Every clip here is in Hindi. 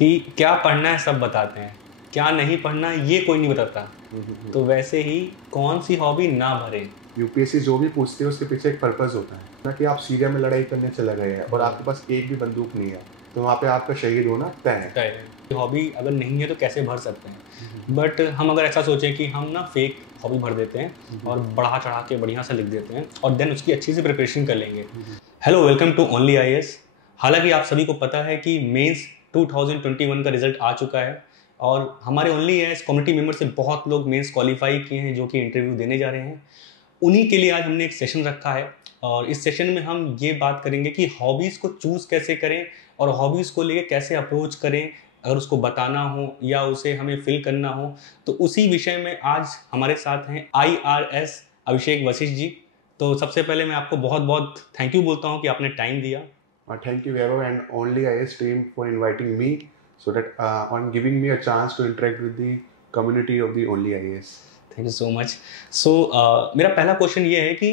कि क्या पढ़ना है सब बताते हैं, क्या नहीं पढ़ना ये कोई नहीं बताता। तो वैसे ही कौन सी हॉबी ना भरे। यूपीएससी जो भी पूछती है उसके पीछे एक पर्पस होता है ना, कि आप सीरिया में लड़ाई करने चले गए हैं और आपके पास एक भी बंदूक नहीं है, तो वहाँ पे आपका शहीद होना तय है। हॉबी अगर नहीं है तो कैसे भर सकते हैं, बट हम अगर ऐसा सोचें कि हम ना फेक हॉबी भर देते हैं और बढ़ा चढ़ा के बढ़िया से लिख देते हैं और देन उसकी अच्छी से प्रिपरेशन कर लेंगे। Hello, welcome to only IAS. हालांकि आप सभी को पता है कि मेंस 2021 का रिजल्ट आ चुका है और हमारे ओनली आईएएस कम्युनिटी मेंबर से बहुत लोग मेंस क्वालिफाई किए हैं जो कि इंटरव्यू देने जा रहे हैं। उन्हीं के लिए आज हमने एक सेशन रखा है और इस सेशन में हम ये बात करेंगे कि हॉबीज़ को चूज़ कैसे करें और हॉबीज़ को लेके कैसे अप्रोच करें, अगर उसको बताना हो या उसे हमें फिल करना हो। तो उसी विषय में आज हमारे साथ हैं आईआरएस अभिषेक वशिष्ठ जी। तो सबसे पहले मैं आपको बहुत बहुत थैंक यू बोलता हूँ कि आपने टाइम दिया। Thank you, Vero, and only IS team for inviting me so that on giving me a chance to interact with the community of the only IS. Thank you so much. So मेरा पहला क्वेश्चन ये है कि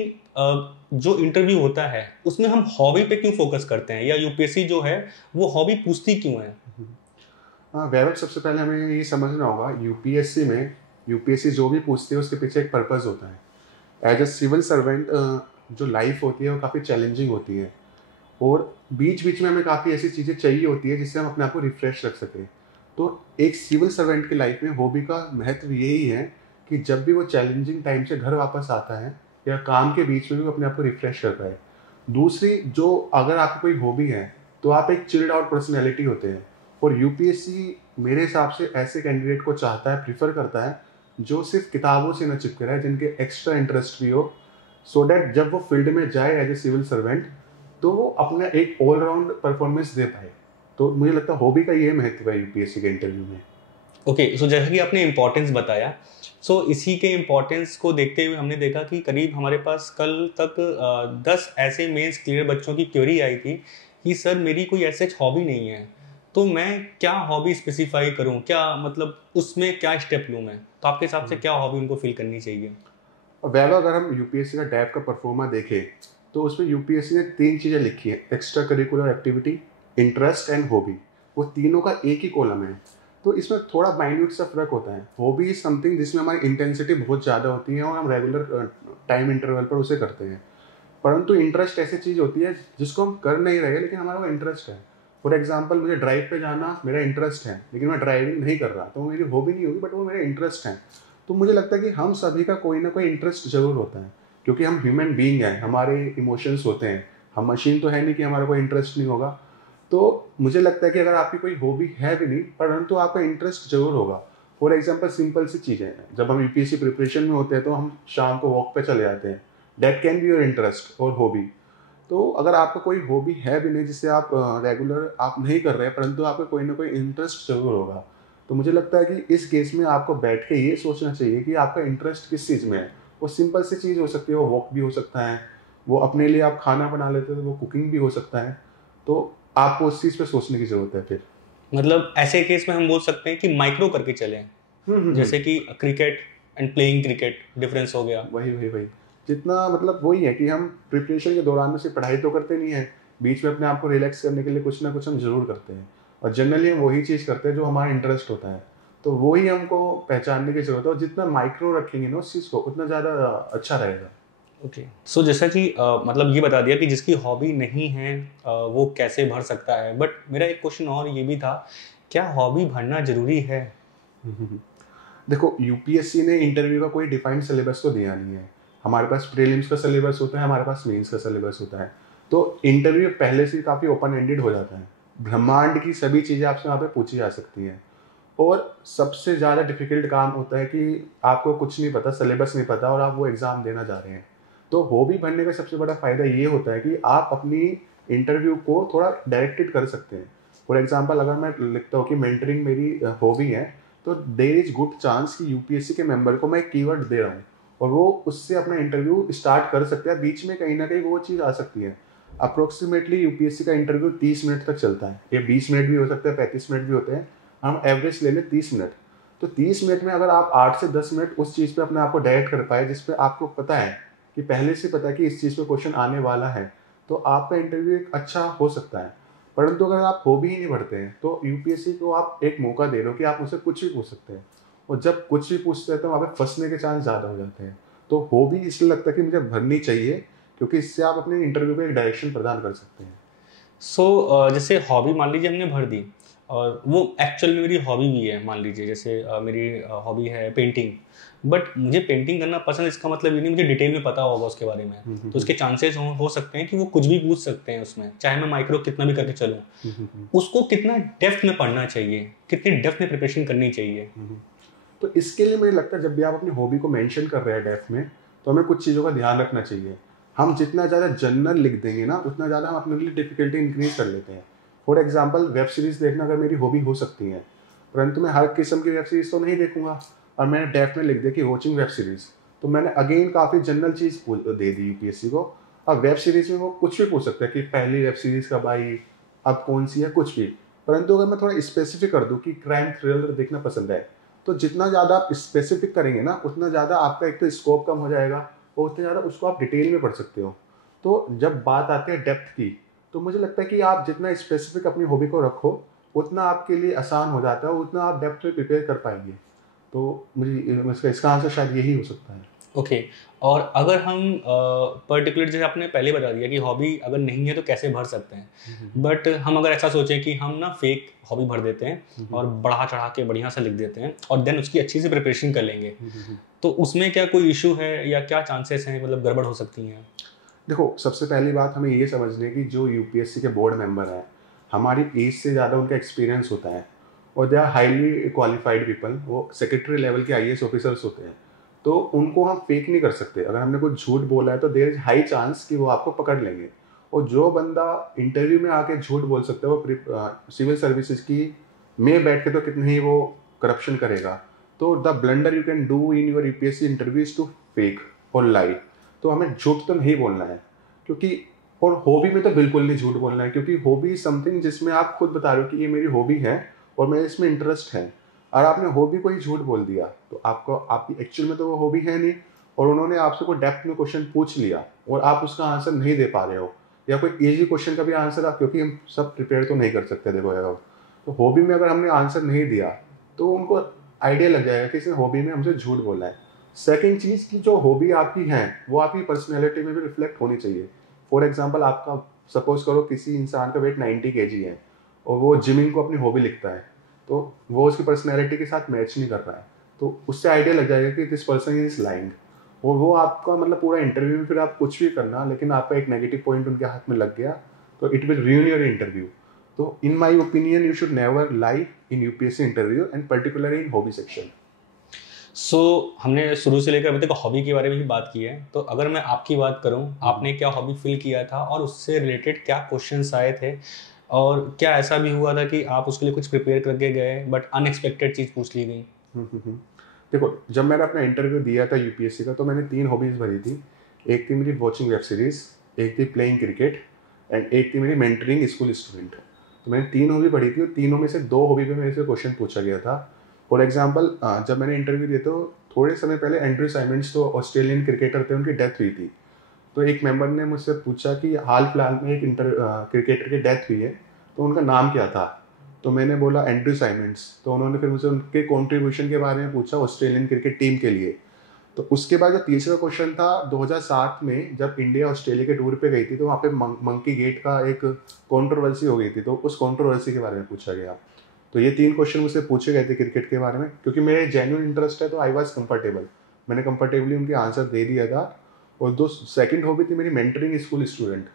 जो इंटरव्यू होता है उसमें हम हॉबी पे क्यों फोकस करते हैं, या यूपीएससी जो है वो हॉबी पूछती क्यों है? हाँ वैभव, सबसे पहले हमें ये समझना होगा, यूपीएससी जो भी पूछती है उसके पीछे एक पर्पस होता है। एज ए सिविल सर्वेंट जो लाइफ होती है वो काफ़ी चैलेंजिंग होती है और बीच बीच में हमें काफ़ी ऐसी चीज़ें चाहिए होती है जिससे हम अपने आप को रिफ्रेश रख सकें। तो एक सिविल सर्वेंट की लाइफ में हॉबी का महत्व यही है कि जब भी वो चैलेंजिंग टाइम से घर वापस आता है या काम के बीच में भी वो अपने आप को रिफ्रेश कर पाए। दूसरी, जो अगर आपकी कोई हॉबी है तो आप एक चिल्ड आउट पर्सनैलिटी होते हैं और यूपीएससी मेरे हिसाब से ऐसे कैंडिडेट को चाहता है, प्रीफर करता है जो सिर्फ किताबों से न चिपके रहे, जिनके एक्स्ट्रा इंटरेस्ट भी हो, सो डैट जब वो फील्ड में जाए एज ए सिविल सर्वेंट तो वो अपना एक ऑलराउंड परफॉर्मेंस दे पाए। तो मुझे लगता है हॉबी का ये महत्व है यूपीएससी के इंटरव्यू में। ओके, सो जैसा कि आपने इम्पोर्टेंस बताया, सो इसी के इम्पोर्टेंस को देखते हुए हमने देखा कि करीब हमारे पास कल तक 10 ऐसे मेंस क्लियर बच्चों की क्वेरी आई थी कि सर मेरी कोई ऐसे हॉबी नहीं है, तो मैं क्या हॉबी स्पेसिफाई करूं, क्या मतलब उसमें क्या स्टेप लूं मैं? तो आपके हिसाब से क्या हॉबी उनको फिल करनी चाहिए? और वैभव, अगर हम यूपीएससी का डैप का परफॉर्मा देखें तो उसमें यूपीएससी ने 3 चीज़ें लिखी है: extra curricular activity, interest and hobby. वो तीनों का एक ही कॉलम है। तो इसमें थोड़ा माइन्यूट सा फर्क होता है। हॉबी इज समथिंग जिसमें हमारी इंटेंसिटी बहुत ज़्यादा होती है और हम रेगुलर टाइम इंटरवल पर उसे करते हैं। परंतु इंटरेस्ट ऐसी चीज़ होती है जिसको हम कर नहीं रहे लेकिन हमारा वो इंटरेस्ट है। फॉर एग्जाम्पल, मुझे ड्राइव पे जाना मेरा इंटरेस्ट है लेकिन मैं ड्राइविंग नहीं कर रहा, तो वो मेरी हॉबी नहीं होगी, बट वो मेरा इंटरेस्ट है। तो मुझे लगता है कि हम सभी का कोई ना कोई इंटरेस्ट जरूर होता है, क्योंकि हम ह्यूमन बीइंग हैं, हमारे इमोशंस होते हैं। हम मशीन तो है नहीं कि हमारा कोई इंटरेस्ट नहीं होगा। तो मुझे लगता है कि अगर आपकी कोई हॉबी है भी नहीं परंतु आपका इंटरेस्ट जरूर होगा। फॉर एग्जाम्पल, सिंपल सी चीज़ें हैं, जब हम यूपीएससी प्रिपरेशन में होते हैं तो हम शाम को वॉक पे चले जाते हैं। Date can be your interest और हॉबी। तो अगर आपका कोई हॉबी है भी नहीं जिससे आप रेगुलर आप नहीं कर रहे हैं परंतु आपका कोई ना कोई इंटरेस्ट जरूर होगा, तो मुझे लगता है कि इस केस में आपको बैठ के ये सोचना चाहिए कि आपका इंटरेस्ट किस चीज़ में है। वो सिंपल सी चीज़ हो सकती है, वो वॉक भी हो सकता है, वो अपने लिए आप खाना बना लेते हो तो वो कुकिंग भी हो सकता है। तो आपको उस चीज़ पे सोचने की ज़रूरत है फिर। मतलब ऐसे केस में हम बोल सकते हैं कि माइक्रो करके चलें, जैसे कि cricket and playing cricket difference हो गया। वही वही वही जितना मतलब वही है कि हम प्रिपरेशन के दौरान में सिर्फ पढ़ाई तो करते नहीं है, बीच में अपने आप को रिलैक्स करने के लिए कुछ ना कुछ हम जरूर करते हैं और जनरली हम वही चीज़ करते हैं जो हमारा इंटरेस्ट होता है। तो वही हमको पहचानने की जरूरत है और जितना माइक्रो रखेंगे ना उस चीज़ को उतना ज़्यादा अच्छा रहेगा। ओके, सो जैसा कि मतलब ये बता दिया कि जिसकी हॉबी नहीं है वो कैसे भर सकता है, बट मेरा एक क्वेश्चन और ये भी था, क्या हॉबी भरना जरूरी है? देखो, यूपीएससी ने इंटरव्यू का कोई डिफाइंड सिलेबस तो दिया नहीं है। हमारे पास प्रीलिम्स का सिलेबस होता है, हमारे पास मेंस का सिलेबस होता है। तो इंटरव्यू पहले से काफ़ी ओपन एंडेड हो जाता है। ब्रह्मांड की सभी चीज़ें आपसे वहाँ पे पूछी जा सकती हैं। और सबसे ज़्यादा डिफिकल्ट काम होता है कि आपको कुछ नहीं पता, सिलेबस नहीं पता और आप वो एग्ज़ाम देना जा रहे हैं। तो हॉबी बनने का सबसे बड़ा फ़ायदा ये होता है कि आप अपनी इंटरव्यू को थोड़ा डायरेक्टेड कर सकते हैं। फॉर एग्जांपल, अगर मैं लिखता हूँ कि मेंटरिंग मेरी हॉबी है, तो देयर इज गुड चांस कि यूपीएससी के मेंबर को मैं एक कीवर्ड दे रहा हूँ और वो उससे अपना इंटरव्यू स्टार्ट कर सकते हैं। बीच में कहीं ना कहीं वो चीज़ आ सकती है। अप्रोक्सीमेटली यूपीएससी का इंटरव्यू 30 मिनट तक चलता है, ये 20 मिनट भी हो सकता है, 35 मिनट भी होते हैं। हम एवरेज ले लें 30 मिनट। तो 30 मिनट में अगर आप 8 से 10 मिनट उस चीज़ पे अपने आप को डायरेक्ट कर पाए जिस पे आपको पता है कि पहले से पता है कि इस चीज़ पे क्वेश्चन आने वाला है, तो आपका इंटरव्यू एक अच्छा हो सकता है। परंतु अगर आप हॉबी ही नहीं भरते हैं तो यूपीएससी को आप एक मौका दे रहे हो कि आप मुझसे कुछ भी पूछ सकते हैं, और जब कुछ भी पूछते हैं तो वहाँ पे फंसने के चांस ज़्यादा हो जाते हैं। तो हॉबी इसलिए लगता है कि मुझे भरनी चाहिए, क्योंकि इससे आप अपने इंटरव्यू को एक डायरेक्शन प्रदान कर सकते हैं। जैसे हॉबी मान लीजिए हमने भर दी, और वो एक्चुअल में मेरी हॉबी भी है। मान लीजिए जैसे मेरी हॉबी है पेंटिंग, बट मुझे पेंटिंग करना पसंद, इसका मतलब ये नहीं मुझे डिटेल में पता होगा उसके बारे में। तो उसके चांसेस हो सकते हैं कि वो कुछ भी पूछ सकते हैं उसमें, चाहे मैं माइक्रो कितना भी करके चलूँ। उसको कितना डेप्थ में पढ़ना चाहिए, कितनी डेप्थ में प्रिपरेशन करनी चाहिए? तो इसके लिए मुझे लगता है जब भी आप अपनी हॉबी को मेंशन कर रहे हैं डेफ में, तो हमें कुछ चीज़ों का ध्यान रखना चाहिए। हम जितना ज़्यादा जनरल लिख देंगे ना, उतना ज़्यादा हम अपने लिए डिफिकल्टी इंक्रीज कर लेते हैं। फॉर एग्जाम्पल, वेब सीरीज़ देखना अगर मेरी हॉबी हो सकती है, परंतु मैं हर किस्म की वेब सीरीज़ तो नहीं देखूंगा, और मैंने डेफ में लिख दिया कि वॉचिंग वेब सीरीज़, तो मैंने अगेन काफ़ी जनरल चीज़ दे दी यूपीएससी को। अब वेब सीरीज़ में वो कुछ भी पूछ सकता है कि पहली वेब सीरीज़ कब आई, अब कौन सी है, कुछ भी। परंतु अगर मैं थोड़ा स्पेसिफिक कर दूँ कि क्राइम थ्रिलर देखना पसंद है, तो जितना ज़्यादा आप स्पेसिफिक करेंगे ना, उतना ज़्यादा आपका एक तो स्कोप कम हो जाएगा, और उतने ज़्यादा उसको आप डिटेल में पढ़ सकते हो। तो जब बात आती है डेप्थ की, तो मुझे लगता है कि आप जितना स्पेसिफिक अपनी हॉबी को रखो, उतना आपके लिए आसान हो जाता है, उतना आप डेप्थ में प्रिपेयर कर पाएंगे। तो मुझे इसका आंसर शायद यही हो सकता है। ओके। और अगर हम पर्टिकुलर, जैसे आपने पहले बता दिया कि हॉबी अगर नहीं है तो कैसे भर सकते हैं, बट हम अगर ऐसा सोचें कि हम ना फेक हॉबी भर देते हैं और बढ़ा चढ़ा के बढ़िया से लिख देते हैं और देन उसकी अच्छी से प्रिपरेशन कर लेंगे, तो उसमें क्या कोई इशू है या क्या चांसेस हैं, मतलब गड़बड़ हो सकती हैं? देखो, सबसे पहली बात हमें ये समझनी है कि जो यूपीएससी के बोर्ड मेंबर हैं, हमारी एज से ज़्यादा उनका एक्सपीरियंस होता है, और they are highly qualified people. वो सेक्रेटरी लेवल के आईएएस ऑफिसर्स होते हैं, तो उनको हम फेक नहीं कर सकते। अगर हमने कुछ झूठ बोला है तो देयर इज हाई चांस कि वो आपको पकड़ लेंगे। और जो बंदा इंटरव्यू में आके झूठ बोल सकता है, वो सिविल सर्विसेज की में बैठ के तो कितने ही वो करप्शन करेगा। तो the blunder you can do in your UPSC interview is to fake और लाई। तो हमें झूठ तो नहीं बोलना है, क्योंकि और हॉबी में तो बिल्कुल नहीं झूठ बोलना है, क्योंकि हॉबी समथिंग जिसमें आप खुद बता रहे हो कि ये मेरी हॉबी है और मेरे इसमें इंटरेस्ट है, और आपने हॉबी को ही झूठ बोल दिया, तो आपको आपकी एक्चुअल में तो वो हॉबी है नहीं, और उन्होंने आपसे कोई डेप्थ में क्वेश्चन पूछ लिया और आप उसका आंसर नहीं दे पा रहे हो, या कोई इजी क्वेश्चन का भी आंसर आप, क्योंकि हम सब प्रिपेयर तो नहीं कर सकते देखो यार, तो हॉबी में अगर हमने आंसर नहीं दिया तो उनको आइडिया लग जाएगा कि इसने हॉबी में हमसे झूठ बोला है। सेकंड चीज़ की जो हॉबी आपकी है वो आपकी पर्सनैलिटी में भी रिफ्लेक्ट होनी चाहिए। फॉर एग्जाम्पल, आपका सपोज करो किसी इंसान का वेट 90 kg है और वो जिमिंग को अपनी हॉबी लिखता है, तो वो उसकी पर्सनैलिटी के साथ मैच नहीं कर रहा है, तो उससे आइडिया लग जाएगा कि दिस पर्सन इज लाइंग। और वो आपका मतलब पूरा इंटरव्यू में फिर आप कुछ भी करना, लेकिन आपका एक नेगेटिव पॉइंट उनके हाथ में लग गया, तो it will ruin your interview. तो in my opinion you should never lie in UPSC interview, and particularly in hobby section. हमने शुरू से लेकर अभी तक हॉबी के बारे में ही बात की है, तो अगर मैं आपकी बात करूं, आपने क्या हॉबी फील किया था और उससे रिलेटेड क्या क्वेश्चंस आए थे, और क्या ऐसा भी हुआ था कि आप उसके लिए कुछ प्रिपेयर करके गए बट अनएक्सपेक्टेड चीज़ पूछ ली गई? देखो, जब मैंने अपना इंटरव्यू दिया था यूपीएससी का, तो मैंने 3 हॉबीज़ भरी थी। एक थी मेरी वॉचिंग वेब सीरीज़, एक थी प्लेइंग क्रिकेट, एंड एक थी मेरी मेंटरिंग स्कूल स्टूडेंट। तो मैंने 3 हॉबी पढ़ी थी, और तीनों में से 2 हॉबी पे मेरे से क्वेश्चन पूछा गया था। फॉर एग्जाम्पल, जब मैंने इंटरव्यू दिया तो थोड़े समय पहले एंड्रयू साइमंड्स, तो ऑस्ट्रेलियन क्रिकेटर थे, उनकी डेथ हुई थी। तो एक मेंबर ने मुझसे पूछा कि हाल फिलहाल में एक क्रिकेटर की डेथ हुई है, तो उनका नाम क्या था। तो मैंने बोला एंड्रयू साइमंड्स। तो उन्होंने फिर मुझसे उनके कॉन्ट्रीब्यूशन के बारे में पूछा ऑस्ट्रेलियन क्रिकेट टीम के लिए। तो उसके बाद जो तीसरा क्वेश्चन था, 2007 में जब इंडिया ऑस्ट्रेलिया के टूर पे गई थी, तो वहाँ पे मंकी गेट का एक कंट्रोवर्सी हो गई थी, तो उस कंट्रोवर्सी के बारे में पूछा गया। तो ये 3 क्वेश्चन मुझसे पूछे गए थे क्रिकेट के बारे में, क्योंकि मेरे जेन्युइन इंटरेस्ट है, तो आई वॉज कंफर्टेबल, मैंने कंफर्टेबली उनके आंसर दे दिया था। और दो सेकंड हॉबी थी मेरी मेंटरिंग स्कूल स्टूडेंट।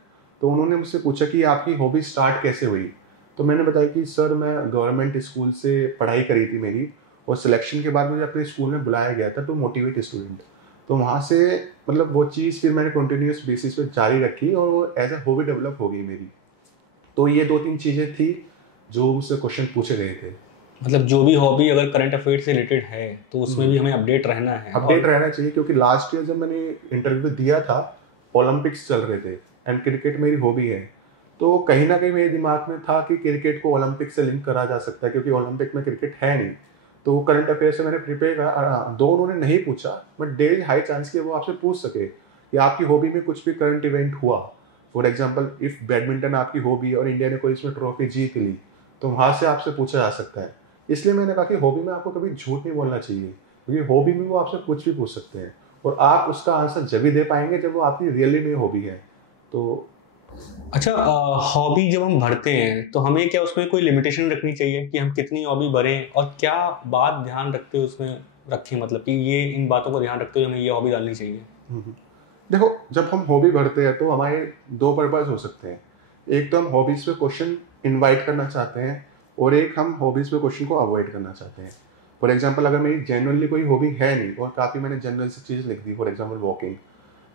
तो उन्होंने मुझसे पूछा कि आपकी हॉबी स्टार्ट कैसे हुई। तो मैंने बताया कि सर, मैं गवर्नमेंट स्कूल से पढ़ाई करी थी मेरी, और सिलेक्शन के बाद मुझे अपने स्कूल में बुलाया गया था टू मोटिवेट स्टूडेंट। तो वहाँ से मतलब वो चीज़ फिर मैंने कंटिन्यूस बेसिस पे जारी रखी, और वो एज ए हॉबी डेवलप हो गई मेरी। तो ये 2-3 चीज़ें थी जो मुझसे क्वेश्चन पूछे गए थे। मतलब जो भी हॉबी अगर करंट अफेयर से रिलेटेड है तो उसमें भी हमें अपडेट रहना है। अपडेट रहना चाहिए, क्योंकि लास्ट ईयर जब मैंने इंटरव्यू दिया था, ओलंपिक्स चल रहे थे, एंड क्रिकेट मेरी हॉबी है, तो कहीं ना कहीं मेरे दिमाग में था कि क्रिकेट को ओलंपिक से लिंक करा जा सकता है, क्योंकि ओलंपिक में क्रिकेट है नहीं। तो करंट अफेयर से मैंने प्रिपेयर करा। दो उन्होंने नहीं पूछा, but there is high chance कि वो आपसे पूछ सके कि आपकी हॉबी में कुछ भी करंट इवेंट हुआ। फॉर एग्जाम्पल इफ बैडमिंटन आपकी हॉबी है और इंडिया ने कोई इसमें ट्रॉफी जीत ली, तो वहाँ से आपसे पूछा जा सकता है। इसलिए मैंने कहा कि हॉबी में आपको कभी झूठ नहीं बोलना चाहिए, क्योंकि हॉबी में वो आपसे कुछ भी पूछ सकते हैं और आप उसका आंसर जब भी दे पाएंगे जब वो आपकी रियली में हॉबी है। तो अच्छा, हॉबी जब हम भरते हैं तो हमें क्या उसमें कोई लिमिटेशन रखनी चाहिए कि हम कितनी हॉबी भरें, और क्या बात ध्यान रखते हुए उसमें रखें, मतलब कि ये इन बातों को ध्यान रखते हुए हमें ये हॉबी डालनी चाहिए? देखो, जब हम हॉबी भरते हैं तो हमारे दो पर्पज हो सकते हैं। एक तो हम हॉबीज पे क्वेश्चन इनवाइट करना चाहते हैं और एक हम हॉबीज पे क्वेश्चन को अवॉइड करना चाहते हैं। फॉर एग्जांपल अगर मेरी जेन्युइनली कोई हॉबी है नहीं और काफ़ी मैंने जनरल सी चीज़ लिख दी, फॉर एग्जांपल वॉकिंग,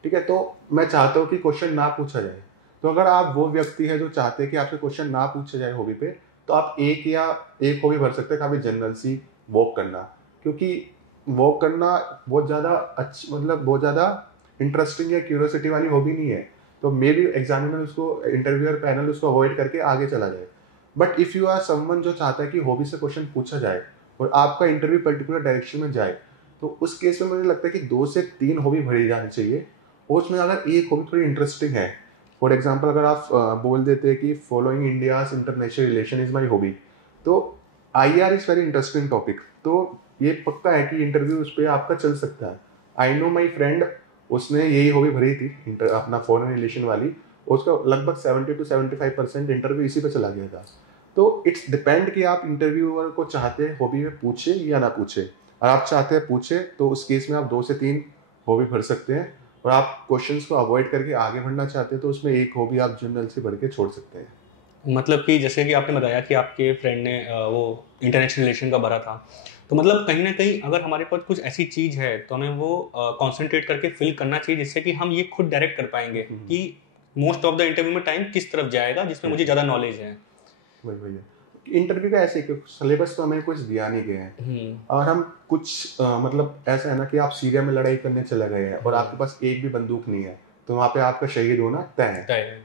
ठीक है, तो मैं चाहता हूँ कि क्वेश्चन ना पूछा जाए। तो अगर आप वो व्यक्ति है जो चाहते हैं कि आपसे क्वेश्चन ना पूछा जाए हॉबी पे, तो आप एक हॉबी भर सकते हैं काफ़ी जनरल सी, वॉक करना। क्योंकि वॉक करना बहुत ज़्यादा अच्छी, मतलब बहुत ज़्यादा इंटरेस्टिंग या क्यूरियोसिटी वाली हॉबी नहीं है, तो मे बी एग्जामिनर उसको, इंटरव्यूअर पैनल उसको अवॉइड करके आगे चला जाए। But if you are someone जो चाहता है कि हॉबी से क्वेश्चन पूछा जाए और आपका इंटरव्यू पर्टिकुलर डायरेक्शन में जाए, तो उस केस में मुझे लगता है कि 2 से 3 हॉबी भरी जानी चाहिए। और उसमें अगर एक हॉबी थोड़ी इंटरेस्टिंग है, फॉर एग्जाम्पल अगर आप बोल देते हैं कि following India's international relation is my hobby, तो IR is very interesting topic, तो ये पक्का है कि इंटरव्यू उस पर आपका चल सकता है। आई नो माई फ्रेंड, उसने यही हॉबी भरी थी अपना फॉरेन रिलेशन वाली, और उसका लगभग 70 to 75% इंटरव्यू इसी पे चला गया था। तो इट्स डिपेंड कि आप इंटरव्यूअर को चाहते हैं हॉबी में पूछे या ना पूछे। अगर आप चाहते हैं पूछे तो उस केस में आप 2 से 3 हॉबी भर सकते हैं, और आप क्वेश्चंस को अवॉइड करके आगे बढ़ना चाहते हैं तो उसमें एक हॉबी आप जनरल से भर के छोड़ सकते हैं। मतलब कि जैसे कि आपने बताया कि आपके फ्रेंड ने वो इंटरनेशनल रिलेशन का भरा था, तो मतलब कहीं ना कहीं अगर हमारे पास कुछ ऐसी चीज़ है तो हमें वो कंसंट्रेट करके फिल करना चाहिए, जिससे कि हम ये खुद डायरेक्ट कर पाएंगे कि मोस्ट ऑफ द इंटरव्यू में टाइम किस तरफ जाएगा जिसमें मुझे ज़्यादा नॉलेज है। वही है इंटरव्यू का, ऐसे कि सिलेबस तो हमें कुछ दिया नहीं गया है, और हम कुछ मतलब ऐसा है ना कि आप सीरिया में लड़ाई करने चले गए हैं और आपके पास एक भी बंदूक नहीं है, तो वहाँ पे आपका शहीद होना तय है।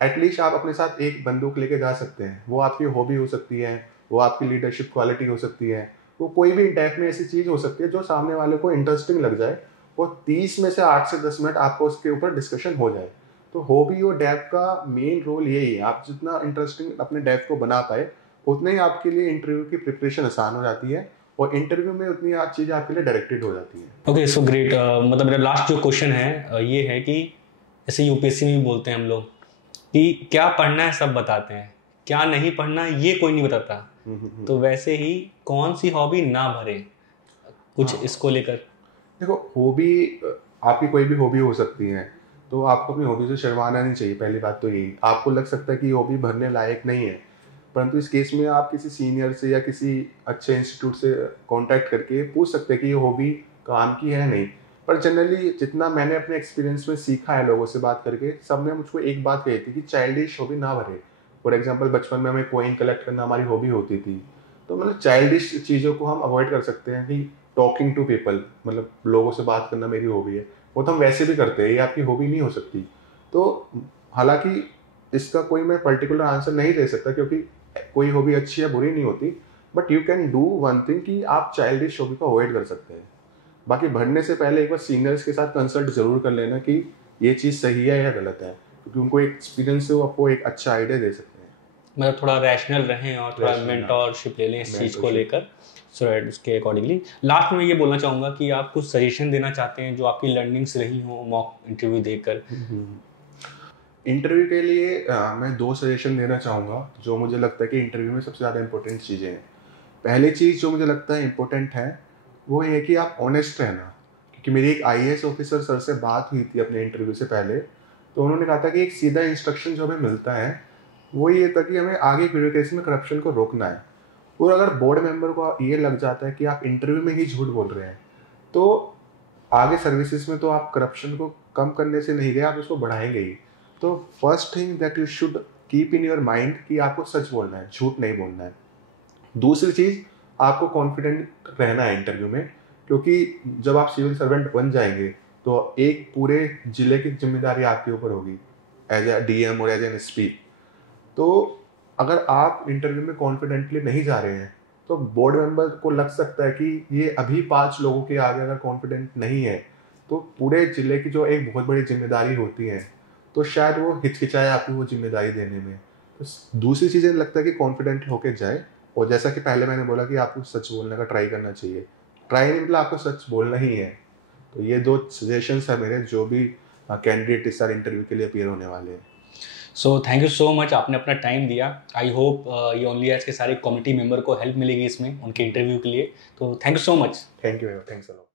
एटलीस्ट आप अपने साथ एक बंदूक लेके जा सकते हैं। वो आपकी हॉबी हो सकती है, वो आपकी लीडरशिप क्वालिटी हो सकती है, वो कोई भी टाइप में ऐसी चीज़ हो सकती है जो सामने वाले को इंटरेस्टिंग लग जाए और 30 में से 8 से 10 मिनट आपको उसके ऊपर डिस्कशन हो जाए। तो हॉबी और डेव का मेन रोल यही है, आप जितना इंटरेस्टिंग अपने डेव को बना पाए उतने ही आपके लिए इंटरव्यू की प्रिपरेशन आसान हो जाती है और इंटरव्यू में उतनी चीज़ें आपके लिए डायरेक्टेड हो जाती है। Okay, so great. मतलब मेरा लास्ट जो क्वेश्चन है ये है कि जैसे यूपीएससी में भी बोलते हैं हम लोग कि क्या पढ़ना है सब बताते हैं, क्या नहीं पढ़ना ये कोई नहीं बताता, तो वैसे ही कौन सी हॉबी ना भरे, कुछ इसको लेकर? देखो, हॉबी आपकी कोई भी हॉबी हो सकती है, तो आपको अपनी हॉबी से शर्माना नहीं चाहिए। पहली बात तो यही, आपको लग सकता है कि हॉबी भरने लायक नहीं है, परंतु इस केस में आप किसी सीनियर से या किसी अच्छे इंस्टीट्यूट से कांटेक्ट करके पूछ सकते हैं कि ये हॉबी काम की है नहीं। पर जनरली जितना मैंने अपने एक्सपीरियंस में सीखा है लोगों से बात करके, सब ने मुझको एक बात कही थी कि चाइल्डिश हॉबी ना भरे। फॉर एग्जाम्पल बचपन में हमें कोइन कलेक्ट करना हमारी हॉबी होती थी, तो मतलब चाइल्डिश चीज़ों को हम अवॉइड कर सकते हैं कि टॉकिंग टू पीपल, मतलब लोगों से बात करना मेरी हॉबी है, वो तो हम वैसे भी करते हैं, ये आपकी हॉबी नहीं हो सकती। तो हालांकि इसका कोई मैं पर्टिकुलर आंसर नहीं दे सकता, क्योंकि कोई हॉबी अच्छी या बुरी नहीं होती, but you can do one thing कि आप चाइल्डिश हॉबी को अवॉइड कर सकते हैं। बाकी भरने से पहले एक बार सीनियर्स के साथ कंसल्ट जरूर कर लेना कि ये चीज़ सही है या गलत है, क्योंकि उनको एक एक्सपीरियंस से वो आपको एक अच्छा आइडिया दे सकते हैं। मतलब थोड़ा रैशनल रहें और थोड़ा मेंटोरशिप ले लें इस चीज़ को लेकर, सो दैट उसके अकॉर्डिंगली। लास्ट में ये बोलना चाहूँगा कि आप कुछ सजेशन देना चाहते हैं जो आपकी लर्निंग्स रही हो मॉक इंटरव्यू देकर? इंटरव्यू के लिए मैं 2 सजेशन देना चाहूँगा जो मुझे लगता है कि इंटरव्यू में सबसे ज़्यादा इंपॉर्टेंट चीज़ें हैं। पहली चीज़ जो मुझे लगता है इंपॉर्टेंट है वो ये है कि आप ऑनेस्ट रहना। क्योंकि मेरी एक IAS ऑफिसर सर से बात हुई थी अपने इंटरव्यू से पहले, तो उन्होंने कहा था कि एक सीधा इंस्ट्रक्शन जो हमें मिलता है वो ये था कि हमें आगे ब्यूरोक्रेसी में करप्शन को रोकना है। और अगर बोर्ड मेंबर को ये लग जाता है कि आप इंटरव्यू में ही झूठ बोल रहे हैं, तो आगे सर्विसेज में तो आप करप्शन को कम करने से नहीं गए, आप उसको बढ़ाएंगे ही। तो first thing that you should keep in your mind कि आपको सच बोलना है, झूठ नहीं बोलना है। दूसरी चीज़, आपको कॉन्फिडेंट रहना है इंटरव्यू में, क्योंकि जब आप सिविल सर्वेंट बन जाएंगे तो एक पूरे जिले की जिम्मेदारी आपके ऊपर होगी एज ए DM और एज एन SP। तो अगर आप इंटरव्यू में कॉन्फिडेंटली नहीं जा रहे हैं तो बोर्ड मेंबर को लग सकता है कि ये अभी 5 लोगों के आगे अगर कॉन्फिडेंट नहीं है, तो पूरे जिले की जो एक बहुत बड़ी जिम्मेदारी होती है तो शायद वो हिचकिचाए आपको वो जिम्मेदारी देने में। तो दूसरी चीज़ें लगता है कि कॉन्फिडेंट होके जाए, और जैसा कि पहले मैंने बोला कि आपको सच बोलने का ट्राई करना चाहिए। ट्राई नहीं मतलब आपको सच बोलना ही है। तो ये 2 सजेशंस है मेरे, जो भी कैंडिडेट इस साल इंटरव्यू के लिए अपीयर होने वाले हैं। So thank you so much, आपने अपना टाइम दिया। आई होप ये ओनली आज के सारे कम्युनिटी मेंबर को हेल्प मिलेगी इसमें उनके इंटरव्यू के लिए। तो thank you so much. Thank you, thanks a lot.